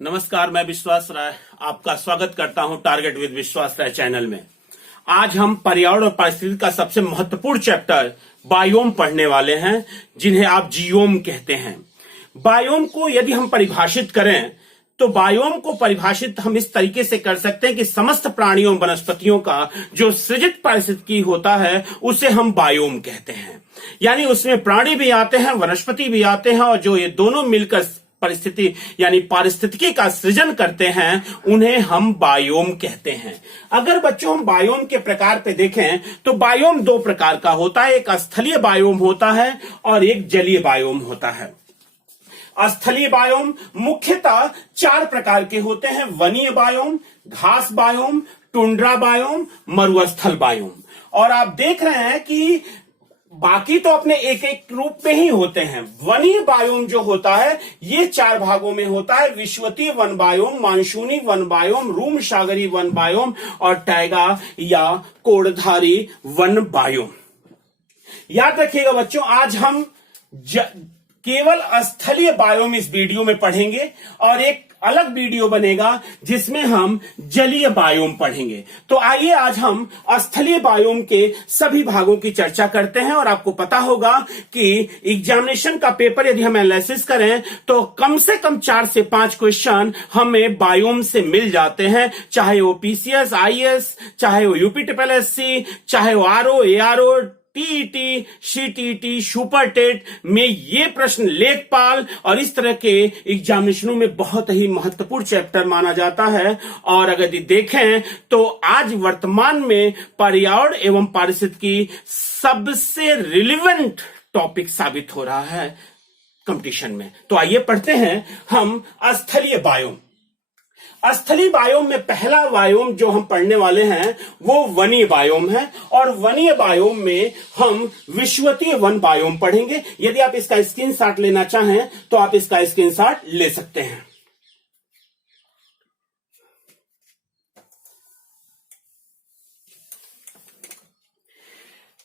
नमस्कार, मैं विश्वास राय आपका स्वागत करता हूं टारगेट विद विश्वास राय चैनल में। आज हम पर्यावरण और पारिस्थितिकी का सबसे महत्वपूर्ण चैप्टर बायोम पढ़ने वाले हैं, जिन्हें आप जियोम कहते हैं। बायोम को यदि हम परिभाषित करें तो बायोम को परिभाषित हम इस तरीके से कर सकते हैं कि समस्त प्राणियों वनस्पतियों का जो सृजित पारिस्थितिकी होता है उसे हम बायोम कहते हैं। यानी उसमें प्राणी भी आते हैं, वनस्पति भी आते हैं, और जो ये दोनों मिलकर परिस्थिति यानी पारिस्थितिकी का सृजन करते हैं उन्हें हम बायोम कहते हैं। अगर बच्चों हम बायोम के प्रकार पे देखें तो बायोम दो प्रकार का होता है, एक स्थलीय बायोम होता है और एक जलीय बायोम होता है। स्थलीय बायोम मुख्यतः चार प्रकार के होते हैं: वनीय बायोम, घास बायोम, टुंड्रा बायोम, मरुस्थल बायोम। और आप देख रहे हैं कि बाकी तो अपने एक एक रूप में ही होते हैं। वनीय बायोम जो होता है ये चार भागों में होता है: विषुवतीय वन बायोम, मानसूनी वन बायोम, रूम सागरी वन बायोम और टैगा या कोड़धारी वन बायोम। याद रखिएगा बच्चों, आज हम केवल स्थलीय बायोम इस वीडियो में पढ़ेंगे और एक अलग वीडियो बनेगा जिसमें हम जलीय बायोम पढ़ेंगे। तो आइए आज हम स्थलीय बायोम के सभी भागों की चर्चा करते हैं। और आपको पता होगा कि एग्जामिनेशन का पेपर यदि हम एनालिसिस करें तो कम से कम 4 से 5 क्वेश्चन हमें बायोम से मिल जाते हैं, चाहे वो पीसीएस, आईएएस, चाहे वो यूपी ट्रिपल एससी, चाहे वो RO, ARO, TET, CTET, super TET में ये प्रश्न लेखपाल और इस तरह के एग्जामिनेशनों में बहुत ही महत्वपूर्ण चैप्टर माना जाता है। और अगर देखें तो आज वर्तमान में पर्यावरण एवं पारिस्थितिकी सबसे रिलेवेंट टॉपिक साबित हो रहा है कंपटीशन में। तो आइए पढ़ते हैं हम स्थलीय बायोम। स्थलीय बायोम में पहला बायोम जो हम पढ़ने वाले हैं वो वनीय बायोम है। और वनीय बायोम में हम विषुवतीय वन बायोम पढ़ेंगे। यदि आप इसका स्क्रीनशॉट लेना चाहें तो आप इसका स्क्रीनशॉट ले सकते हैं।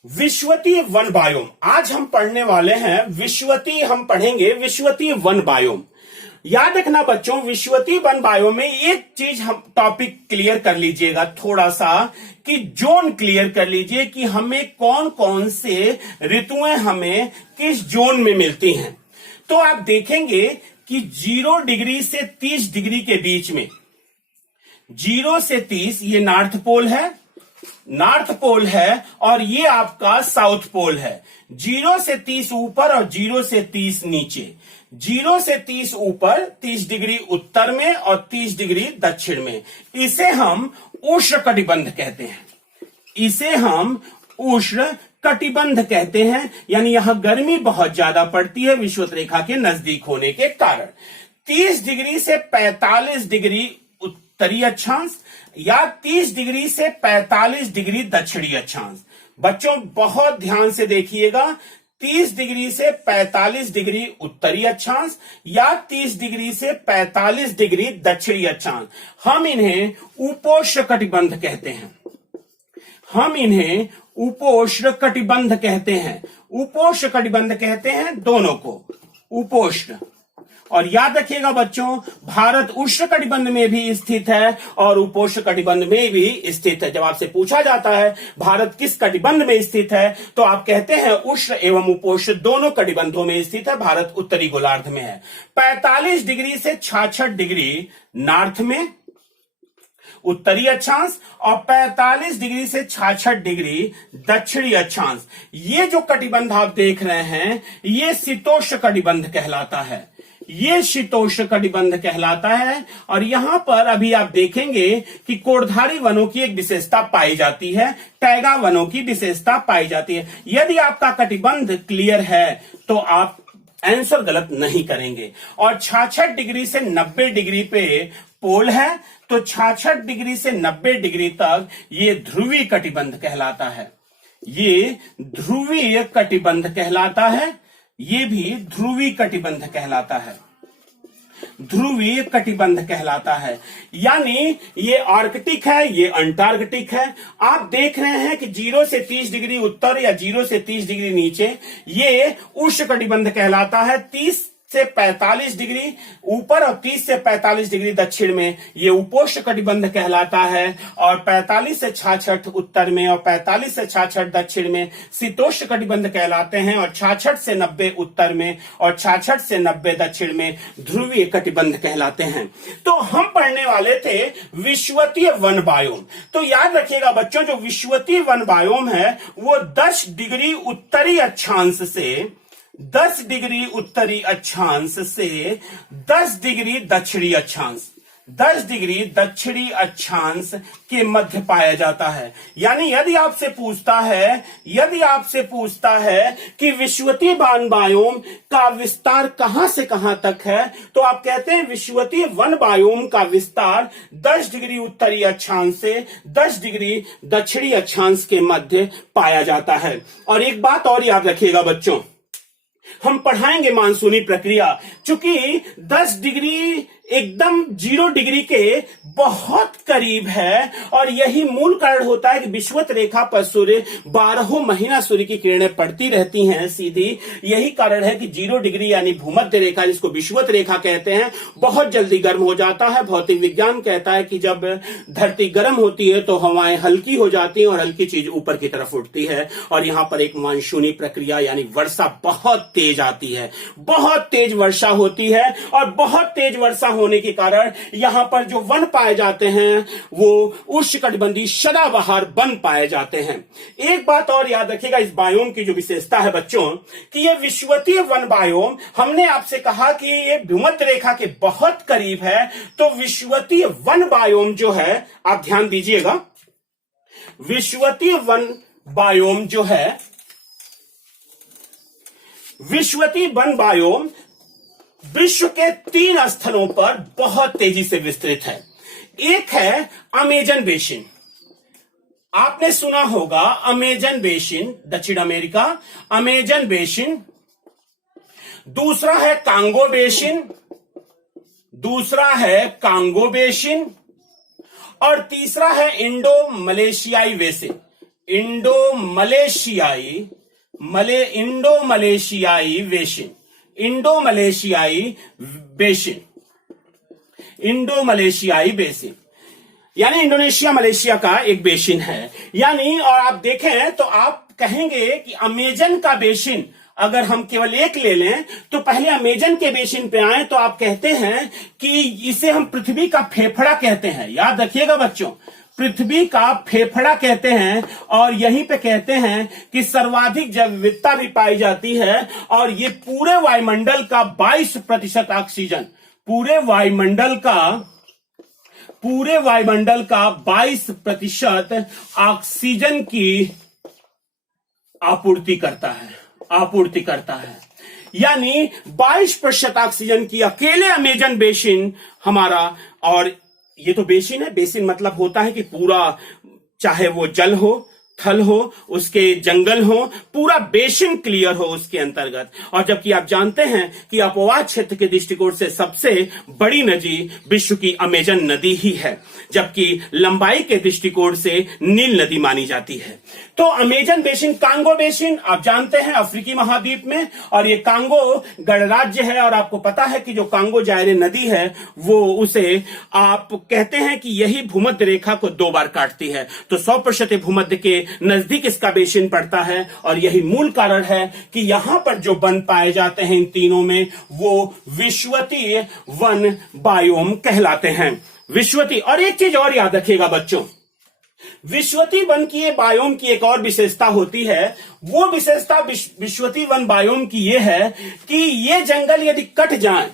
विषुवतीय वन बायोम आज हम पढ़ने वाले हैं। हम पढ़ेंगे विषुवतीय वन बायोम। याद रखना बच्चों, विषुवतीय वन बायोम में एक चीज हम टॉपिक क्लियर कर लीजिएगा थोड़ा सा, कि जोन क्लियर कर लीजिए कि हमें कौन कौन से ऋतुएं हमें किस जोन में मिलती हैं। तो आप देखेंगे कि 0 डिग्री से 30 डिग्री के बीच में, 0 से 30 ये नॉर्थ पोल है और ये आपका साउथ पोल है। 0 से 30 ऊपर और 0 से 30 नीचे। 0 से 30 ऊपर 30 डिग्री उत्तर में और 30 डिग्री दक्षिण में। इसे हम उष्णकटिबंध कहते हैं। इसे हम उष्णकटिबंध कहते हैं। यानी यहां गर्मी बहुत ज्यादा पड़ती है विषुवत रेखा के नजदीक होने के कारण। 30 डिग्री से 45 डिग्री उत्तरी अक्षांश या 30 डिग्री से 45 डिग्री दक्षिणी अक्षांश। बच्चों बहुत ध्यान से देखिएगा, 30 डिग्री से 45 डिग्री उत्तरी अक्षांश या 30 डिग्री से 45 डिग्री दक्षिणी अक्षांश, हम इन्हें उपोष्णकटिबंध कहते हैं। हम इन्हें उपोष्णकटिबंध कहते हैं। उपोष्णकटिबंध कहते हैं दोनों को, उपोष्ण। और याद रखिएगा बच्चों, भारत उष्णकटिबंध में भी स्थित है और उपोष्णकटिबंध में भी स्थित है। जब आपसे पूछा जाता है भारत किस कटिबंध में स्थित है तो आप कहते हैं उष्ण एवं उपोष्ण दोनों कटिबंधों में स्थित है। भारत उत्तरी गोलार्ध में है। 45 डिग्री से 66 डिग्री नॉर्थ में उत्तरी अक्षांश और 45 डिग्री से 66 डिग्री दक्षिणी अक्षांश। ये जो कटिबंध आप देख रहे हैं ये शीतोष्ण कटिबंध कहलाता है। ये शीतोष्ण कटिबंध कहलाता है। और यहां पर अभी आप देखेंगे कि कोड़धारी वनों की एक विशेषता पाई जाती है, टैगा वनों की विशेषता पाई जाती है। यदि आपका कटिबंध क्लियर है तो आप आंसर गलत नहीं करेंगे। और 66 डिग्री से 90 डिग्री पे पोल है, तो 66 डिग्री से 90 डिग्री तक ये ध्रुवीय कटिबंध कहलाता है। ये ध्रुवीय कटिबंध कहलाता है। ये भी ध्रुवीय कटिबंध कहलाता है। ध्रुवीय कटिबंध कहलाता है। यानी ये आर्कटिक है, ये अंटार्कटिक है। आप देख रहे हैं कि 0 से 30 डिग्री उत्तर या 0 से 30 डिग्री नीचे ये उष्ण कटिबंध कहलाता है। 30 से 45 डिग्री ऊपर और 30 से 45 डिग्री दक्षिण में ये उपोष्ण कटिबंध कहलाता है, और 45 से 66 उत्तर में और 45 से 66 दक्षिण में शीतोष्ण कटिबंध कहलाते हैं, और 66 से 90 उत्तर में और 66 से 90 दक्षिण में ध्रुवीय कटिबंध कहलाते हैं। तो हम पढ़ने वाले थे विषुवतीय वन बायोम। तो याद रखिएगा बच्चों, जो विषुवतीय वन बायोम है वो 10 डिग्री उत्तरी अक्षांश से 10 डिग्री उत्तरी अक्षांश से 10 डिग्री दक्षिणी अक्षांश 10 डिग्री दक्षिणी अक्षांश के मध्य पाया जाता है। यानी यदि आपसे पूछता है कि विषुवतीय वन बायोम का विस्तार कहां से कहां तक है, तो आप कहते हैं विषुवतीय वन बायोम का विस्तार 10 डिग्री उत्तरी अक्षांश से 10 डिग्री दक्षिणी अक्षांश के मध्य पाया जाता है। और एक बात और याद रखिएगा बच्चों, हम पढ़ाएंगे मानसूनी प्रक्रिया, चूंकि 10 डिग्री एकदम 0 डिग्री के बहुत करीब है, और यही मूल कारण होता है कि विषुवत रेखा पर सूर्य 12 महीना सूर्य की किरणें पड़ती रहती हैं सीधी। यही कारण है कि 0 डिग्री यानी भूमध्य रेखा, जिसको विषुवत रेखा कहते हैं, बहुत जल्दी गर्म हो जाता है। भौतिक विज्ञान कहता है कि जब धरती गर्म होती है तो हवाएं हल्की हो जाती हैं और हल्की चीज ऊपर की तरफ उठती है, और यहां पर एक मानसूनी प्रक्रिया यानी वर्षा बहुत तेज आती है, बहुत तेज वर्षा होती है, और बहुत तेज वर्षा होने के कारण यहां पर जो वन पाए जाते हैं वो उष्णकटिबंधीय सदाबहार वन पाए जाते हैं। एक बात और याद रखिएगा, इस बायोम की जो विशेषता है बच्चों, कि ये विषुवतीय वन बायोम, हमने आपसे कहा कि ये भूमध्य रेखा के बहुत करीब है, तो विषुवतीय वन बायोम जो है, आप ध्यान दीजिएगा, विषुवतीय वन बायोम जो है, विषुवतीय वन बायोम विश्व के 3 स्थलों पर बहुत तेजी से विस्तृत है। एक है अमेजन बेसिन, आपने सुना होगा अमेजन बेसिन, दक्षिण अमेरिका, अमेजन बेसिन। दूसरा है कांगो बेसिन, और तीसरा है इंडो मलेशियाई बेसिन, यानी इंडोनेशिया मलेशिया का एक बेसिन है। यानी, और आप देखें तो आप कहेंगे कि अमेजन का बेसिन अगर हम केवल एक ले लें, तो पहले अमेजन के बेसिन पे आए तो आप कहते हैं कि इसे हम पृथ्वी का फेफड़ा कहते हैं। याद रखिएगा बच्चों, पृथ्वी का फेफड़ा कहते हैं, और यहीं पे कहते हैं कि सर्वाधिक जैव विविधता भी पाई जाती है, और ये पूरे वायुमंडल का 22% ऑक्सीजन, पूरे वायुमंडल का 22% ऑक्सीजन की आपूर्ति करता है। यानी 22% ऑक्सीजन की अकेले अमेजन बेसिन हमारा, और ये तो बेसिन है, बेसिन मतलब होता है कि पूरा, चाहे वो जल हो, थल हो, उसके जंगल हो, पूरा बेसिन क्लियर हो उसके अंतर्गत। और जबकि आप जानते हैं कि अपवाद क्षेत्र के दृष्टिकोण से सबसे बड़ी नदी विश्व की अमेजन नदी ही है, जबकि लंबाई के दृष्टिकोण से नील नदी मानी जाती है। तो अमेजन बेसिन, कांगो बेसिन आप जानते हैं अफ्रीकी महाद्वीप में, और ये कांगो गणराज्य है, और आपको पता है कि जो कांगो जायरे नदी है वो उसे आप कहते हैं कि यही भूमध्य रेखा को 2 बार काटती है। तो 100% भूमध्य के नजदीक इसका बेसिन पड़ता है, और यही मूल कारण है कि यहां पर जो वन पाए जाते हैं इन तीनों में, वो विषुवतीय वन बायोम कहलाते हैं। विषुवतीय, और एक चीज और याद रखिएगा बच्चों, विषुवतीय वन की ये बायोम की एक और विशेषता होती है। वो विशेषता विषुवतीय वन बायोम की ये है कि ये जंगल यदि कट जाएं,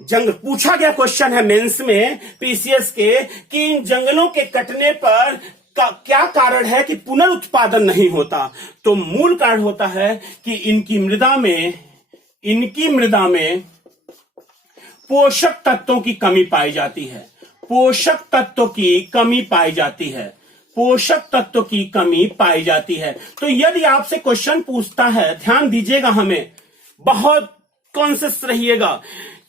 पूछा गया क्वेश्चन है मेंस में पीसीएस के, कि इन जंगलों के कटने पर क्या कारण है कि पुनरुत्पादन नहीं होता, तो मूल कारण होता है कि इनकी मृदा में पोषक तत्वों की कमी पाई जाती है, पोषक तत्वों की कमी पाई जाती है। तो यदि आपसे क्वेश्चन पूछता है, ध्यान दीजिएगा, हमें बहुत कॉन्शियस रहिएगा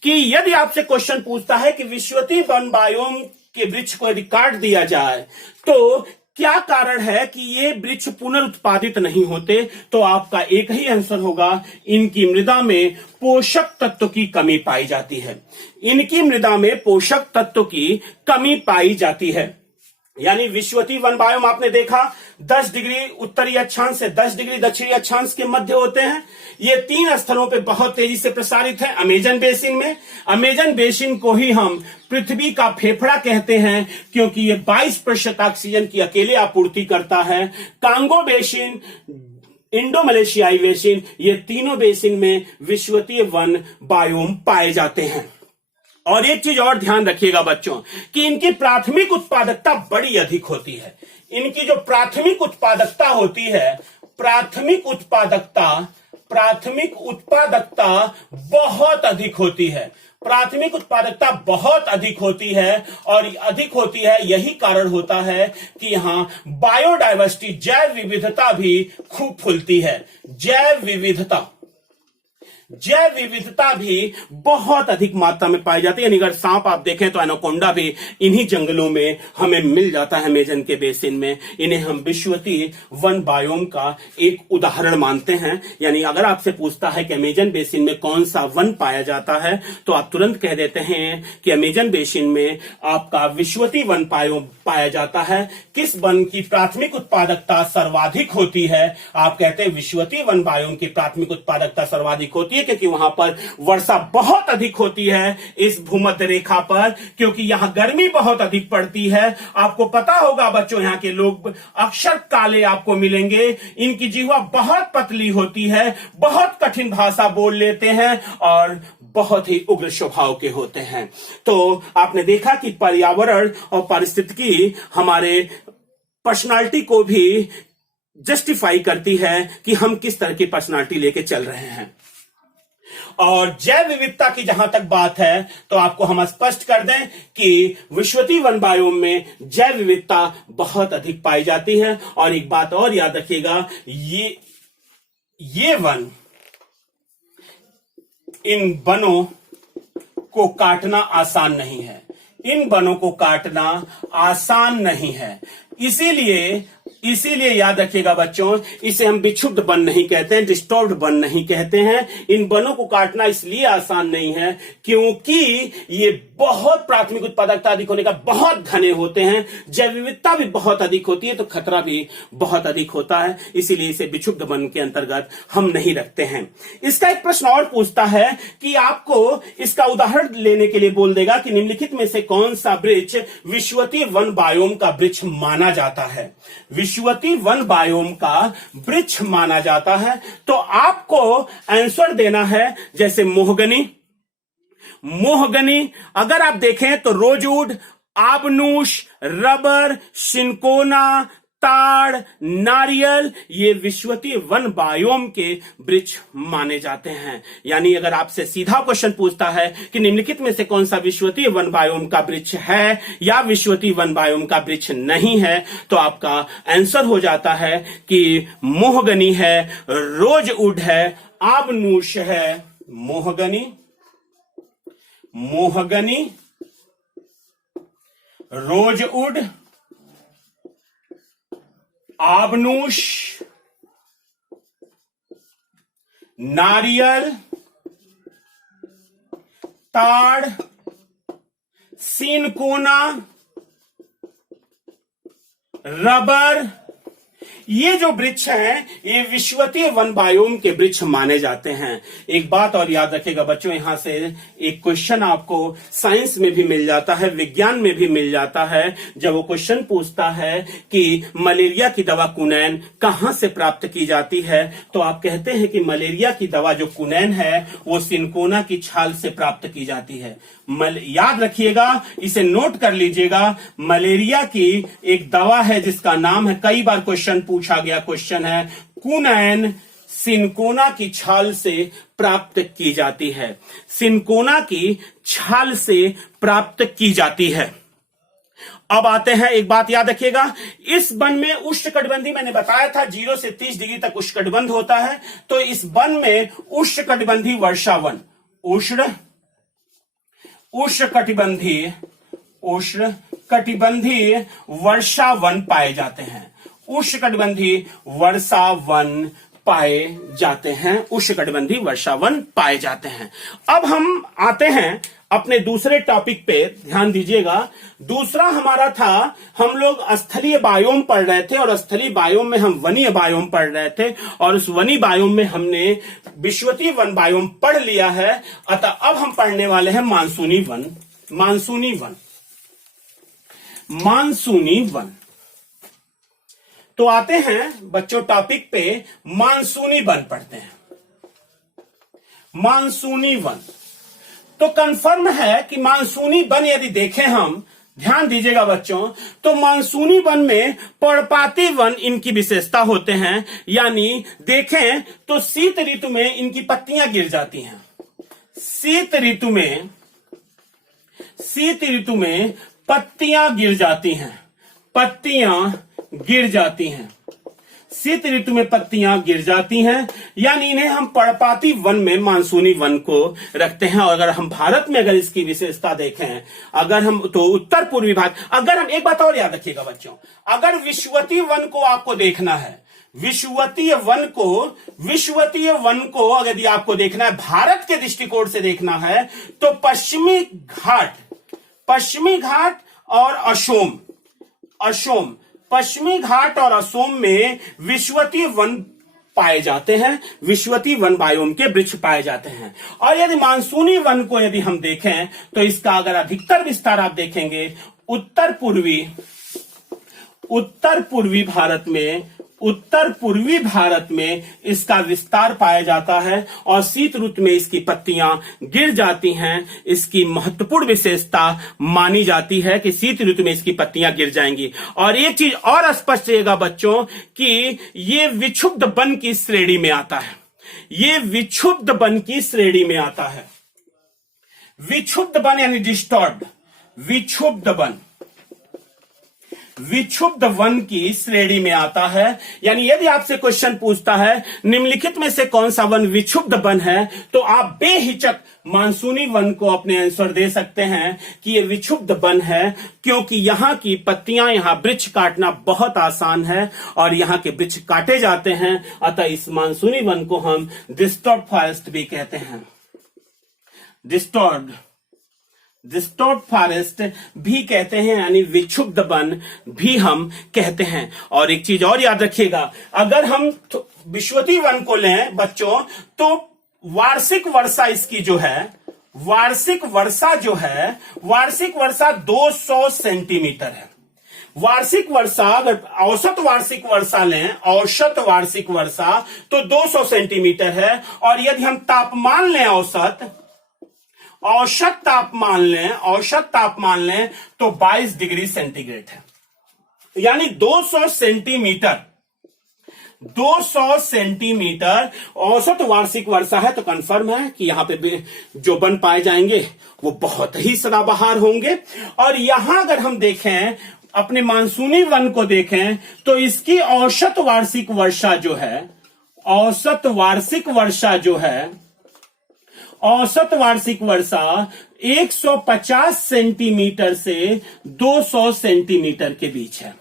कि यदि आपसे क्वेश्चन पूछता है कि विषुवतीय वन बायोम के वृक्ष को यदि काट दिया जाए तो क्या कारण है कि ये वृक्ष पुनरुत्पादित नहीं होते? तो आपका एक ही आंसर होगा, इनकी मृदा में पोषक तत्व की कमी पाई जाती है। इनकी मृदा में पोषक तत्व की कमी पाई जाती है। यानी विषुवतीय वन बायोम आपने देखा 10 डिग्री उत्तरी अक्षांश से 10 डिग्री दक्षिणी अक्षांश के मध्य होते हैं। ये 3 स्थलों पे बहुत तेजी से प्रसारित है। अमेजन बेसिन में, अमेजन बेसिन को ही हम पृथ्वी का फेफड़ा कहते हैं क्योंकि ये 22% ऑक्सीजन की अकेले आपूर्ति करता है। कांगो बेसिन, इंडो मलेशियाई बेसिन, ये तीनों बेसिन में विषुवतीय वन बायोम पाए जाते हैं। और एक चीज और ध्यान रखिएगा बच्चों कि इनकी प्राथमिक उत्पादकता बड़ी अधिक होती है। इनकी जो प्राथमिक उत्पादकता होती है, प्राथमिक उत्पादकता बहुत अधिक होती है। प्राथमिक उत्पादकता बहुत अधिक होती है और अधिक होती है, यही कारण होता है कि यहां बायोडायवर्सिटी, जैव विविधता भी खूब फूलती है। जैव विविधता भी बहुत अधिक मात्रा में पाई जाती है। यानी अगर सांप आप देखें तो एनाकोंडा भी इन्हीं जंगलों में हमें मिल जाता है, अमेजन के बेसिन में। इन्हें हम विषुवतीय वन बायोम का एक उदाहरण मानते हैं। यानी अगर आपसे पूछता है कि अमेजन बेसिन में कौन सा वन पाया जाता है तो आप तुरंत कह देते हैं कि अमेजन बेसिन में आपका विषुवतीय वन बायोम पाया जाता है। किस वन की प्राथमिक उत्पादकता सर्वाधिक होती है? आप कहते हैं विषुवतीय वन बायोम की प्राथमिक उत्पादकता सर्वाधिक होती है क्योंकि वहां पर वर्षा बहुत अधिक होती है इस भूमध्य रेखा पर, क्योंकि यहां गर्मी बहुत अधिक पड़ती है। आपको पता होगा बच्चों, यहां के लोग अक्सर काले आपको मिलेंगे। इनकी जिह्वा बहुत पतली होती है, बहुत कठिन भाषा बोल लेते हैं और बहुत ही उग्र स्वभाव के होते हैं। तो आपने देखा कि पर्यावरण और पारिस्थितिकी हमारे पर्सनालिटी को भी जस्टिफाई करती है कि हम किस तरह की पर्सनालिटी लेके चल रहे हैं। और जैव विविधता की जहां तक बात है तो आपको हम स्पष्ट कर दें कि विषुवतीय वन बायोम में जैव विविधता बहुत अधिक पाई जाती है। और एक बात और याद रखिएगा, ये वन, इन वनों को काटना आसान नहीं है। इन वनों को काटना आसान नहीं है। इसीलिए याद रखिएगा बच्चों, इसे हम विक्षुब्ध वन नहीं कहते हैं, डिस्टर्ब्ड वन नहीं कहते हैं। इन वनों को काटना इसलिए आसान नहीं है क्योंकि ये बहुत प्राथमिक उत्पादकता अधिक होने का बहुत घने होते हैं, जैव विविधता भी बहुत अधिक होती है, तो खतरा भी बहुत अधिक होता है। इसीलिए इसे विक्षुब्ध वन के अंतर्गत हम नहीं रखते हैं। इसका एक प्रश्न और पूछता है कि आपको इसका उदाहरण लेने के लिए बोल देगा कि निम्नलिखित में से कौन सा वृक्ष विषुवतीय वन बायोम का वृक्ष माना जाता है? विषुवतीय वन बायोम का वृक्ष माना जाता है तो आपको आंसर देना है जैसे मोहगनी अगर आप देखें तो रोजवुड, आबनूस, रबर, सिनकोना, ताड़, नारियल, ये विषुवतीय वन बायोम के वृक्ष माने जाते हैं। यानी अगर आपसे सीधा क्वेश्चन पूछता है कि निम्नलिखित में से कौन सा विषुवतीय वन बायोम का वृक्ष है या विषुवतीय वन बायोम का वृक्ष नहीं है, तो आपका आंसर हो जाता है कि मोहगनी है, रोजवुड है, आबनूस है। मोहगनी, रोजवुड, आबनूस, नारियल, ताड़, सिनकोना, रबर, ये जो वृक्ष हैं ये विषुवतीय वन बायोम के वृक्ष माने जाते हैं। एक बात और याद रखिएगा बच्चों, यहां से एक क्वेश्चन आपको साइंस में भी मिल जाता है, विज्ञान में भी मिल जाता है। जब वो क्वेश्चन पूछता है कि मलेरिया की दवा कुनैन कहां से प्राप्त की जाती है, तो आप कहते हैं कि मलेरिया की दवा जो कुनैन है वो सिनकोना की छाल से प्राप्त की जाती है। याद रखिएगा, इसे नोट कर लीजिएगा, मलेरिया की एक दवा है जिसका नाम है, कई बार क्वेश्चन पूछा गया क्वेश्चन है, कुनैन सिनकोना की छाल से प्राप्त की जाती है। सिनकोना की छाल से प्राप्त की जाती है। अब आते हैं, एक बात याद रखिएगा, इस वन में उष्णकटिबंधीय, मैंने बताया था 0 से 30 डिग्री तक उष्णकटिबंध होता है, तो इस वन में उष्णकटिबंधीय वर्षावन, उष्णकटिबंधीय उष्णकटिबंधीय वर्षा वन पाए जाते हैं। उष्णकटिबंधीय वर्षा वन पाए जाते हैं, उष्णकटिबंधीय वर्षा वन पाए जाते हैं। अब हम आते हैं अपने दूसरे टॉपिक पे, ध्यान दीजिएगा। दूसरा हमारा था, हम लोग स्थलीय बायोम पढ़ रहे थे और स्थलीय बायोम में हम वनीय बायोम पढ़ रहे थे और उस वनीय बायोम में हमने विषुवतीय वन बायोम पढ़ लिया है। अतः अब हम पढ़ने वाले हैं मानसूनी वन। मानसूनी वन, मानसूनी वन। तो आते हैं बच्चों टॉपिक पे, मानसूनी वन पढ़ते हैं। मानसूनी वन तो कंफर्म है कि मानसूनी वन यदि देखें हम, ध्यान दीजिएगा बच्चों, तो मानसूनी वन में पर्णपाती वन इनकी विशेषता होते हैं। यानी देखें तो शीत ऋतु में इनकी पत्तियां गिर जाती हैं। शीत ऋतु में पत्तियां गिर जाती हैं, पत्तियां गिर जाती हैं, शीत ऋतु में पत्तियां गिर जाती हैं। यानी इन्हें हम पर्णपाती वन में मानसूनी वन को रखते हैं। और अगर हम भारत में अगर इसकी विशेषता देखें, अगर हम तो उत्तर पूर्वी भाग, अगर हम एक बात और याद रखिएगा बच्चों, अगर विषुवतीय वन को आपको देखना है, विषुवतीय वन को अगर यदि आपको देखना है, भारत के दृष्टिकोण से देखना है, तो पश्चिमी घाट और असोम, पश्चिमी घाट और असोम में विषुवतीय वन पाए जाते हैं, विषुवतीय वन बायोम के वृक्ष पाए जाते हैं। और यदि मानसूनी वन को यदि हम देखें तो इसका अगर अधिकतर विस्तार आप देखेंगे, उत्तर पूर्वी भारत में इसका विस्तार पाया जाता है और शीत ऋतु में इसकी पत्तियां गिर जाती हैं। इसकी महत्वपूर्ण विशेषता मानी जाती है कि शीत ऋतु में इसकी पत्तियां गिर जाएंगी। और एक चीज और स्पष्ट रहेगा बच्चों कि ये विक्षुब्ध वन की श्रेणी में आता है, ये विक्षुब्ध वन की श्रेणी में आता है। विक्षुब्ध वन यानी डिस्टर्ब्ड, विक्षुब्ध वन की श्रेणी में आता है। यानी यदि आपसे क्वेश्चन पूछता है निम्नलिखित में से कौन सा वन विक्षुब्ध वन है, तो आप बेहिचक मानसूनी वन को अपने आंसर दे सकते हैं कि यह विक्षुब्ध वन है, क्योंकि यहां की पत्तियां, यहां वृक्ष काटना बहुत आसान है और यहां के वृक्ष काटे जाते हैं। अतः इस मानसूनी वन को हम डिस्टर्ब्ड फॉरेस्ट भी कहते हैं, डिस्टर्ब्ड फॉरेस्ट भी कहते हैं, यानी विक्षुब्ध वन भी हम कहते हैं। और एक चीज और याद रखिएगा, अगर हम विषुवतीय वन को लें बच्चों, तो वार्षिक वर्षा इसकी जो है, वार्षिक वर्षा 200 सेंटीमीटर है। वार्षिक वर्षा, अगर औसत वार्षिक वर्षा लें, औसत वार्षिक वर्षा तो 200 सेंटीमीटर है। और यदि हम तापमान लें, औसत तापमान लें तो 22 डिग्री सेंटीग्रेड है। यानी 200 सेंटीमीटर औसत वार्षिक वर्षा है। तो कंफर्म है कि यहां पे जो वन पाए जाएंगे वो बहुत ही सदाबहार होंगे। और यहां अगर हम देखें, अपने मानसूनी वन को देखें, तो इसकी औसत वार्षिक वर्षा जो है, औसत वार्षिक वर्षा 150 सेंटीमीटर से 200 सेंटीमीटर के बीच है।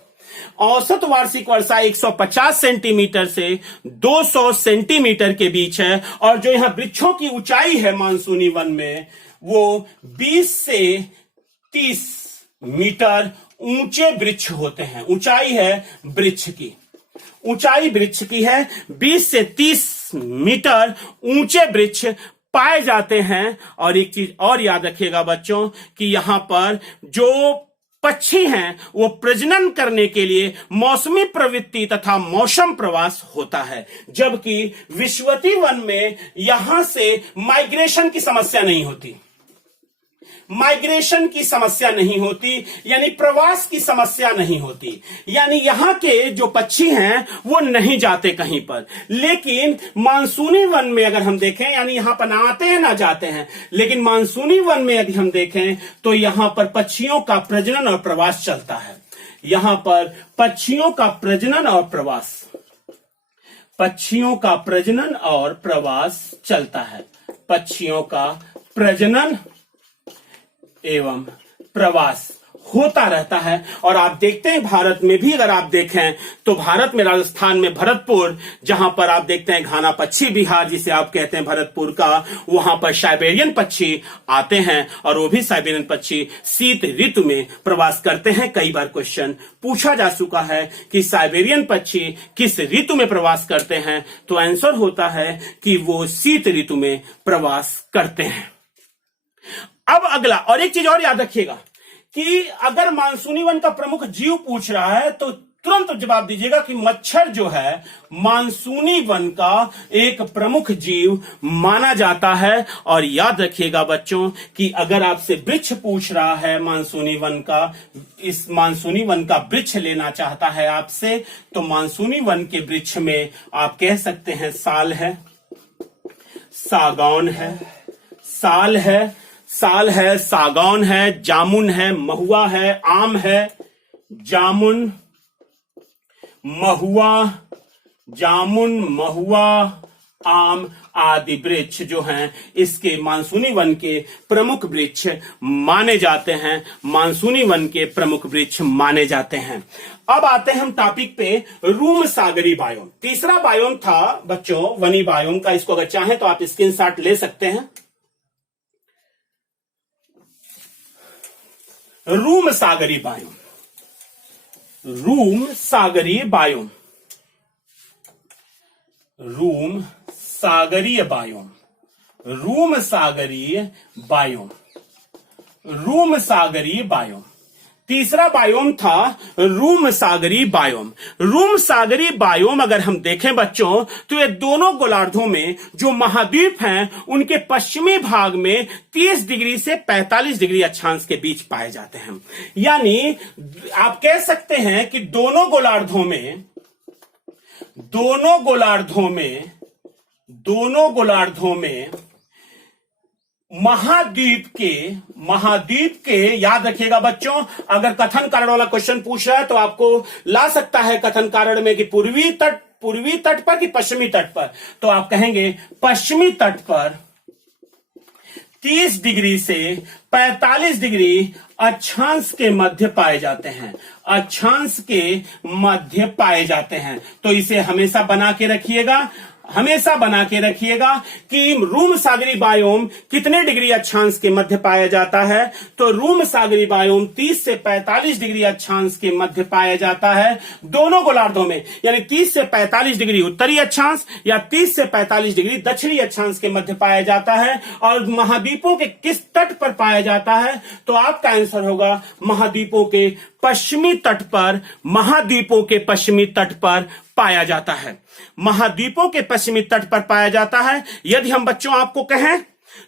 औसत वार्षिक वर्षा 150 सेंटीमीटर से 200 सेंटीमीटर के बीच है। और जो यहां वृक्षों की ऊंचाई है मानसूनी वन में, वो 20 से 30 मीटर ऊंचे वृक्ष होते हैं। ऊंचाई है वृक्ष की, ऊंचाई वृक्ष की है 20 से 30 मीटर ऊंचे वृक्ष पाए जाते हैं। और एक चीज और याद रखिएगा बच्चों कि यहां पर जो पक्षी हैं वो प्रजनन करने के लिए मौसमी प्रवृत्ति तथा मौसम प्रवास होता है, जबकि विषुवतीय वन में यहां से माइग्रेशन की समस्या नहीं होती, यानी प्रवास की समस्या नहीं होती। यानी यहां के जो पक्षी हैं वो नहीं जाते कहीं पर। लेकिन मानसूनी वन में अगर हम देखें, यानी यहां पर ना आते हैं ना जाते हैं, लेकिन मानसूनी वन में यदि हम देखें तो यहां पर पक्षियों का प्रजनन और प्रवास चलता है। यहां पर पक्षियों का प्रजनन और प्रवास चलता है। पक्षियों का प्रजनन एवं प्रवास होता रहता है। और आप देखते हैं भारत में भी अगर आप देखें तो भारत में राजस्थान में भरतपुर, जहां पर आप देखते हैं घाना पक्षी बिहार जिसे आप कहते हैं भरतपुर का, वहां पर साइबेरियन पक्षी आते हैं और वो भी साइबेरियन पक्षी शीत ऋतु में प्रवास करते हैं। कई बार क्वेश्चन पूछा जा चुका है कि साइबेरियन पक्षी किस ऋतु में प्रवास करते हैं, तो आंसर होता है कि वो शीत ऋतु में प्रवास करते हैं। अब अगला, और एक चीज और याद रखिएगा कि अगर मानसूनी वन का प्रमुख जीव पूछ रहा है तो तुरंत जवाब दीजिएगा कि मच्छर जो है मानसूनी वन का एक प्रमुख जीव माना जाता है। और याद रखिएगा बच्चों कि अगर आपसे वृक्ष पूछ रहा है मानसूनी वन का, इस मानसूनी वन का वृक्ष लेना चाहता है आपसे, तो मानसूनी वन के वृक्ष में आप कह सकते हैं साल है, सागौन है, साल है, साल है, सागौन है, जामुन है, महुआ है, आम है, जामुन, महुआ, जामुन, महुआ, आम आदि वृक्ष जो हैं इसके मानसूनी वन के प्रमुख वृक्ष माने जाते हैं, मानसूनी वन के प्रमुख वृक्ष माने जाते हैं। अब आते हैं हम टॉपिक पे, रूम सागरी बायोम। तीसरा बायोम था बच्चों वनी बायोम का, इसको अगर चाहें तो आप स्क्रीनशॉट ले सकते हैं। रूम सागरी बायोम, रूम सागरीय बायोम, रूम सागरीय बायोम, रूम सागरीय बायोम, रूम सागरीय बायोम। तीसरा बायोम था रूम सागरी बायोम। रूम सागरी बायोम अगर हम देखें बच्चों तो ये दोनों गोलार्धों में जो महाद्वीप हैं उनके पश्चिमी भाग में 30 डिग्री से 45 डिग्री अक्षांश के बीच पाए जाते हैं। यानी आप कह सकते हैं कि दोनों गोलार्धों में महाद्वीप के याद रखिएगा बच्चों, अगर कथन कारण वाला क्वेश्चन पूछ रहा है तो आपको ला सकता है कथन कारण में कि पूर्वी तट पर कि पश्चिमी तट पर, तो आप कहेंगे पश्चिमी तट पर 30 डिग्री से 45 डिग्री अक्षांश के मध्य पाए जाते हैं, अक्षांश के मध्य पाए जाते हैं। तो इसे हमेशा बना के रखिएगा, हमेशा बना के रखिएगा कि रूम सागरी बायोम कितने डिग्री अक्षांश के मध्य पाया जाता है। तो रूम सागरी बायोम 30 से 45 डिग्री अक्षांश के मध्य पाया जाता है दोनों गोलार्धों में, यानी 30 से 45 डिग्री उत्तरी अक्षांश या 30 से 45 डिग्री दक्षिणी अक्षांश के मध्य पाया जाता है। और महाद्वीपों के किस तट पर पाया जाता है, तो आपका आंसर होगा महाद्वीपों के पश्चिमी तट पर, महाद्वीपों के पश्चिमी तट पर पाया जाता है, महाद्वीपों के पश्चिमी तट पर पाया जाता है। यदि हम बच्चों आपको कहें